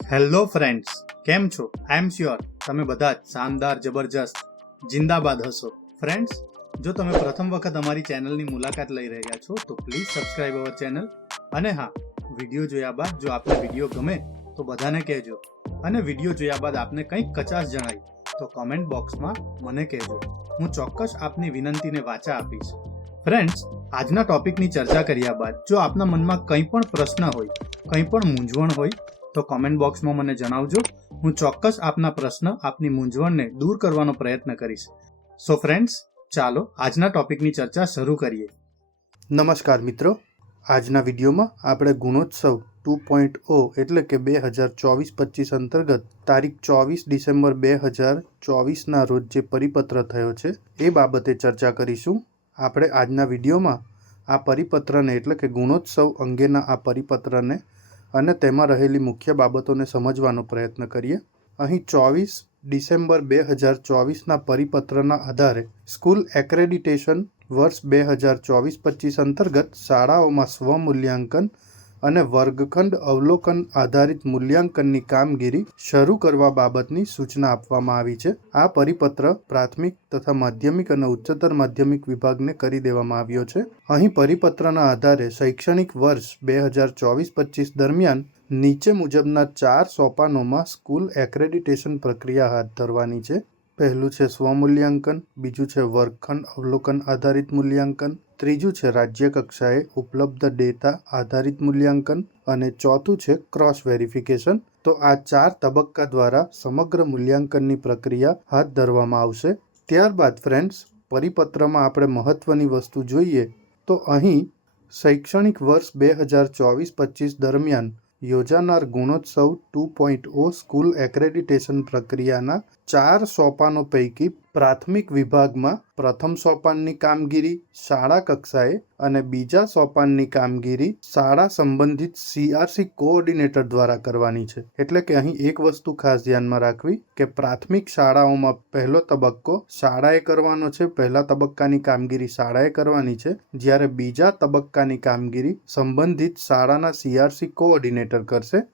Hello friends, કેમ છો? આઈ am sure તમે બધા જ શાનદાર, જબરજસ્ત, જિંદાબાદ હશો. ફ્રેન્ડ્સ, જો તમે પ્રથમ વખત અમારી ચેનલની મુલાકાત લઈ રહ્યા છો તો પ્લીઝ સબસ્ક્રાઇબ અવર ચેનલ. અને હા, વિડીયો જોયા બાદ જો આપને વિડીયો ગમે તો બધાને કહેજો. અને વિડીયો જોયા બાદ આપને કંઈક કચાશ જણાય તો કોમેન્ટ બોક્સમાં મને કહેજો. હું ચોક્કસ આપની વિનંતીને વાચા આપીશ. ફ્રેન્ડ્સ, આજના ટોપિકની ચર્ચા કર્યા બાદ જો આપના મનમાં કંઈ પણ પ્રશ્ન હોય, કંઈ પણ મૂંઝવણ હોય તો કોમેન્ટ બોક્સમાં મને જણાવજો. હું ચોક્કસ આપના પ્રશ્ન, આપની મૂંઝવણને દૂર કરવાનો પ્રયત્ન કરીશ. સો ફ્રેન્ડ્સ, ચાલો આજના ટોપિકની ચર્ચા શરૂ કરીએ. નમસ્કાર મિત્રો, આજના વિડીયોમાં આપણે ગુણોત્સવ 2.0 એટલે કે 2024-25 અંતર્ગત તારીખ 24 ડિસેમ્બર 2024ના રોજ જે પરિપત્ર થયો છે એ બાબતે ચર્ચા કરીશું. આપણે આજના વિડીયોમાં આ પરિપત્રને એટલે કે ગુણોત્સવ અંગેના આ પરિપત્રને અને તેમાં રહેલી મુખ્ય બાબતોને સમજવાનો પ્રયત્ન કરીએ. અહીં 24 ડિસેમ્બર 2024ના પરિપત્રના આધારે સ્કૂલ એક્રેડિટેશન વર્ષ 2024-25 અંતર્ગત શાળાઓમાં સ્વમૂલ્યાંકન અને વર્ગખંડ અવલોકન આધારિત મૂલ્યાંકનની કામગીરી શરૂ કરવા બાબતની સૂચના આપવામાં આવી છે. આ પરિપત્ર પ્રાથમિક તથા માધ્યમિક અને ઉચ્ચતર માધ્યમિક વિભાગને કરી દેવામાં આવ્યો છે. અહીં પરિપત્રના આધારે શૈક્ષણિક વર્ષ 2024-25 દરમિયાન નીચે મુજબના 4 સોપાનોમાં સ્કૂલ એક્રેડિટેશન પ્રક્રિયા હાથ ધરવાની છે. પહેલું છે સ્વમૂલ્યાંકન, બીજું છે વર્ગખંડ અવલોકન આધારિત મૂલ્યાંકન, ત્રીજું છે રાજ્ય કક્ષાએ ઉપલબ્ધ ડેટા આધારિત મૂલ્યાંકન અને ચોથું છે ક્રોસ વેરિફિકેશન. તો આ 4 તબક્કા દ્વારા સમગ્ર મૂલ્યાંકનની પ્રક્રિયા હાથ ધરવામાં આવશે. ત્યારબાદ ફ્રેન્ડ્સ, પરિપત્રમાં આપણે મહત્વની વસ્તુ જોઈએ તો અહીં શૈક્ષણિક વર્ષ 2024-25 દરમિયાન યોજાનાર ગુણોત્સવ 2.0 સ્કૂલ એક્રેડિટેશન પ્રક્રિયાના 4 સોપાનો પૈકી પ્રાથમિક વિભાગમાં પ્રથમ સોપાનની કામગીરી શાળા કક્ષાએ અને બીજા સોપાનની કામગીરી શાળા સંબંધિત CRC કોઓર્ડિનેટર દ્વારા કરવાની છે. એટલે કે અહીં એક વસ્તુ ખાસ ધ્યાનમાં રાખવી કે પ્રાથમિક શાળાઓમાં પહેલો તબક્કો શાળાએ કરવાનો છે, પહેલા તબક્કાની કામગીરી શાળાએ કરવાની છે, જ્યારે બીજા તબક્કાની કામગીરી સંબંધિત શાળાના CRC કોઓર્ડિનેટર કરશે.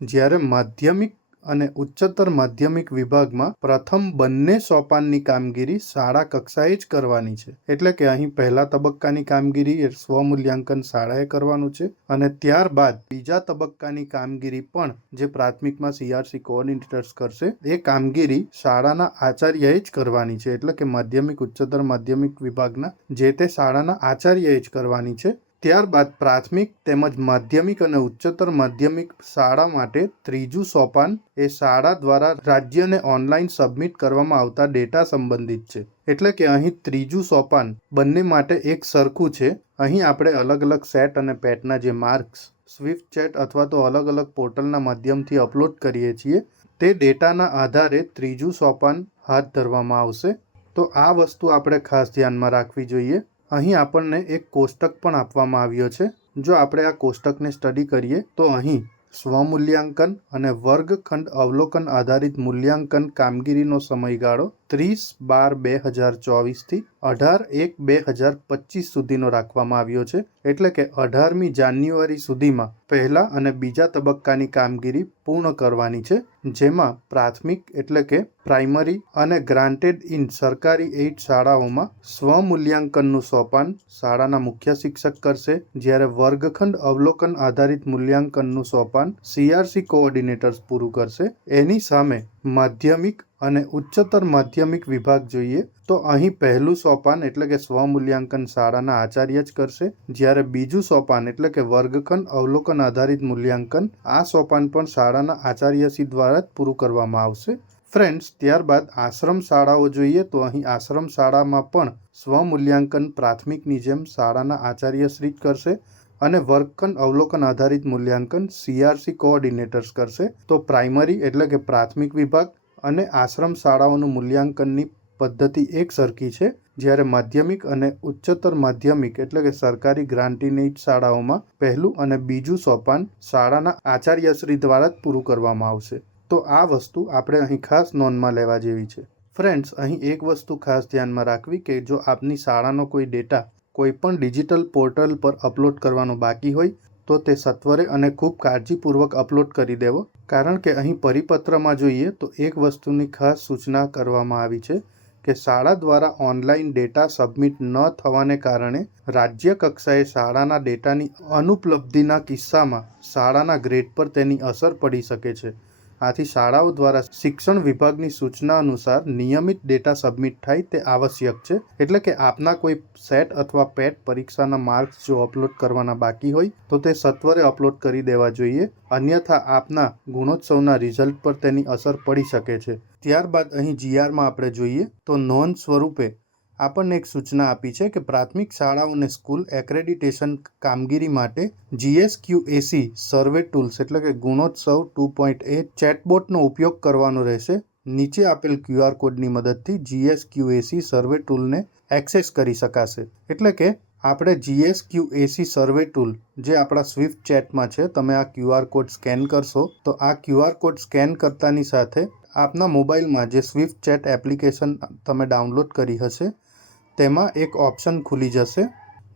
જ્યારે માધ્યમિક અને ઉચ્ચતર માધ્યમિક વિભાગમાં પ્રથમ બંને સોપાનની કામગીરી શાળા કક્ષાએ જ કરવાની છે. એટલે કે અહીં પહેલા તબક્કાની કામગીરી સ્વમૂલ્યાંકન શાળાએ કરવાનું છે અને ત્યારબાદ બીજા તબક્કાની કામગીરી પણ જે પ્રાથમિકમાં CRC કોઓર્ડિનેટર્સ કરશે એ કામગીરી શાળાના આચાર્યએ જ કરવાની છે. એટલે કે માધ્યમિક ઉચ્ચતર માધ્યમિક વિભાગના જે તે શાળાના આચાર્યએ જ કરવાની છે. ત્યારબાદ પ્રાથમિક તેમજ માધ્યમિક અને ઉચ્ચતર માધ્યમિક શાળા માટે ત્રીજું સોપાન એ શાળા દ્વારા રાજ્યને ઓનલાઈન સબમિટ કરવામાં આવતા ડેટા સંબંધિત છે. એટલે કે અહીં ત્રીજું સોપાન બંને માટે એક સરખું છે. અહીં આપણે અલગ અલગ સેટ અને પેટના જે માર્ક્સ સ્વિફ્ટ ચેટ અથવા તો અલગ અલગ પોર્ટલના માધ્યમથી અપલોડ કરીએ છીએ તે ડેટાના આધારે ત્રીજું સોપાન હાથ ધરવામાં આવશે. તો આ વસ્તુ આપણે ખાસ ધ્યાનમાં રાખવી જોઈએ. અહીં આપણને એક કોષ્ટક પણ આપવામાં આવ્યો છે. જો આપણે આ કોષ્ટકને સ્ટડી કરીએ તો અહીં સ્વમૂલ્યાંકન અને વર્ગખંડ અવલોકન આધારિત મૂલ્યાંકન કામગીરીનો સમયગાળો 30/12/2024 થી 18/1/2025 સુધીનો રાખવામાં આવ્યો છે. એટલે કે 18મી જાન્યુઆરી સુધીમાં પહેલા અને બીજા તબક્કાની કામગીરી પૂર્ણ કરવાની છે. જેમાં પ્રાથમિક એટલે કે પ્રાઇમરી અને ગ્રાન્ટેડ ઇન સરકારી એઇડ શાળાઓમાં સ્વમૂલ્યાંકનનું સોપાન શાળાના મુખ્ય શિક્ષક કરશે, જ્યારે વર્ગખંડ અવલોકન આધારિત મૂલ્યાંકનનું સોપાન CRC કોઓર્ડિનેટર્સ પૂરું કરશે. એની સામે માધ્યમિક અને ઉચ્ચતર માધ્યમિક વિભાગ જોઈએ તો અહીં પહેલું સોપાન એટલે કે સ્વમૂલ્યાંકન શાળાના આચાર્ય જ કરશે, જ્યારે બીજું સોપાન એટલે કે વર્ગખંડ અવલોકન આધારિત મૂલ્યાંકન આ સોપાન પણ શાળાના આચાર્યશ્રી દ્વારા જ પૂરું કરવામાં આવશે. ફ્રેન્ડ્સ, ત્યારબાદ આશ્રમ શાળાઓ જોઈએ તો અહીં આશ્રમ શાળામાં પણ સ્વમૂલ્યાંકન પ્રાથમિકની જેમ શાળાના આચાર્યશ્રી જ કરશે અને વર્ગખંડ અવલોકન આધારિત મૂલ્યાંકન CRC કોઓર્ડિનેટર્સ કરશે. તો પ્રાઇમરી એટલે કે પ્રાથમિક વિભાગ અને આશ્રમ શાળાઓનું મૂલ્યાંકનની પદ્ધતિ એક સરખી છે, જ્યારે માધ્યમિક અને ઉચ્ચતર માધ્યમિક એટલે કે સરકારી ગ્રાન્ટીનેટ શાળાઓમાં પહેલું અને બીજું સોપાન શાળાના આચાર્યશ્રી દ્વારા જ પૂરું કરવામાં આવશે. તો આ વસ્તુ આપણે અહીં ખાસ નોંધમાં લેવા જેવી છે. ફ્રેન્ડ્સ, અહીં એક વસ્તુ ખાસ ધ્યાનમાં રાખવી કે જો આપની શાળાનો કોઈ ડેટા કોઈ પણ ડિજિટલ પોર્ટલ પર અપલોડ કરવાનો બાકી હોય તો તે સત્વરે અને ખૂબ કાળજીપૂર્વક અપલોડ કરી દેવો, કારણ કે અહીં પરિપત્રમાં જોઈએ તો એક વસ્તુની ખાસ સૂચના કરવામાં આવી છે કે શાળા દ્વારા ઓનલાઈન ડેટા સબમિટ ન થવાને કારણે રાજ્ય કક્ષાએ શાળાના ડેટાની અનુપલબ્ધિના કિસ્સામાં શાળાના ગ્રેડ પર તેની અસર પડી શકે છે. આથી શાળાઓ દ્વારા શિક્ષણ વિભાગની સૂચના અનુસાર નિયમિત ડેટા સબમિટ થાય તે આવશ્યક છે. એટલે કે આપના કોઈ સેટ અથવા પેટ પરીક્ષાના માર્ક્સ જો અપલોડ કરવાના બાકી હોય તો તે સત્વરે અપલોડ કરી દેવા જોઈએ, અન્યથા આપના ગુણોત્સવના રિઝલ્ટ પર તેની અસર પડી શકે છે. ત્યારબાદ અહીં જીઆરમાં આપણે જોઈએ તો નોંધ સ્વરૂપે આપણને એક સૂચના આપી છે કે પ્રાથમિક શાળાઓને સ્કૂલ એક્રેડિટેશન કામગીરી માટે GSQAC સર્વે ટૂલ્સ એટલે કે ગુણોત્સવ 2.8 ચેટબોટનો ઉપયોગ કરવાનો રહેશે. નીચે આપેલ QR કોડની મદદથી GSQAC સર્વે ટૂલને એક્સેસ કરી શકાશે. એટલે કે આપણે GSQAC સર્વે ટૂલ જે આપણા સ્વિફ્ટ ચેટમાં છે, તમે આ QR કોડ સ્કેન કરશો તો આ QR કોડ સ્કેન કરતાની સાથે આપના મોબાઈલમાં જે સ્વિફ્ટ ચેટ એપ્લિકેશન તમે ડાઉનલોડ કરી હશે તેમાં એક ઓપ્શન ખુલી જશે.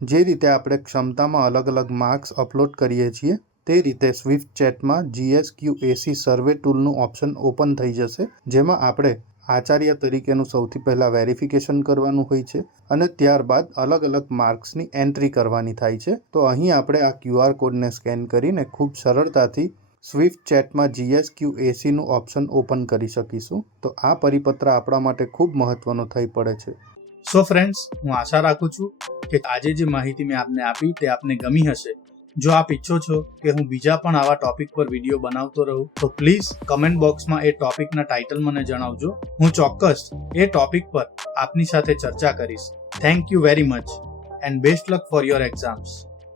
જે રીતે આપણે ક્ષમતામાં અલગ અલગ માર્ક્સ અપલોડ કરીએ છીએ તે રીતે સ્વિફ્ટ ચેટમાં GSQAC સર્વે ટૂલનું ઓપ્શન ઓપન થઈ જશે, જેમાં આપણે આચાર્ય તરીકેનું સૌથી પહેલાં વેરિફિકેશન કરવાનું હોય છે અને ત્યારબાદ અલગ અલગ માર્ક્સની એન્ટ્રી કરવાની થાય છે. તો અહીં આપણે આ QR કોડને સ્કેન કરીને ખૂબ સરળતાથી સ્વિફ્ટ ચેટમાં GSQACનું ઓપ્શન ઓપન કરી શકીશું. તો આ પરિપત્ર આપણા માટે ખૂબ મહત્વનો થઈ પડે છે. સો ફ્રેન્ડ્સ, હું આશા રાખું છું કે આજે જે માહિતી મેં આપને આપી તે આપને ગમી હશે. જો આપ ઈચ્છો છો કે હું બીજા પણ આવા ટોપિક પર વિડીયો બનાવતો રહું તો પ્લીઝ કમેન્ટ બોક્સમાં એ ટોપિકના ટાઇટલ મને જણાવજો. હું ચોક્કસ એ ટોપિક પર આપની સાથે ચર્ચા કરીશ. Thank you very much and best luck for your exams.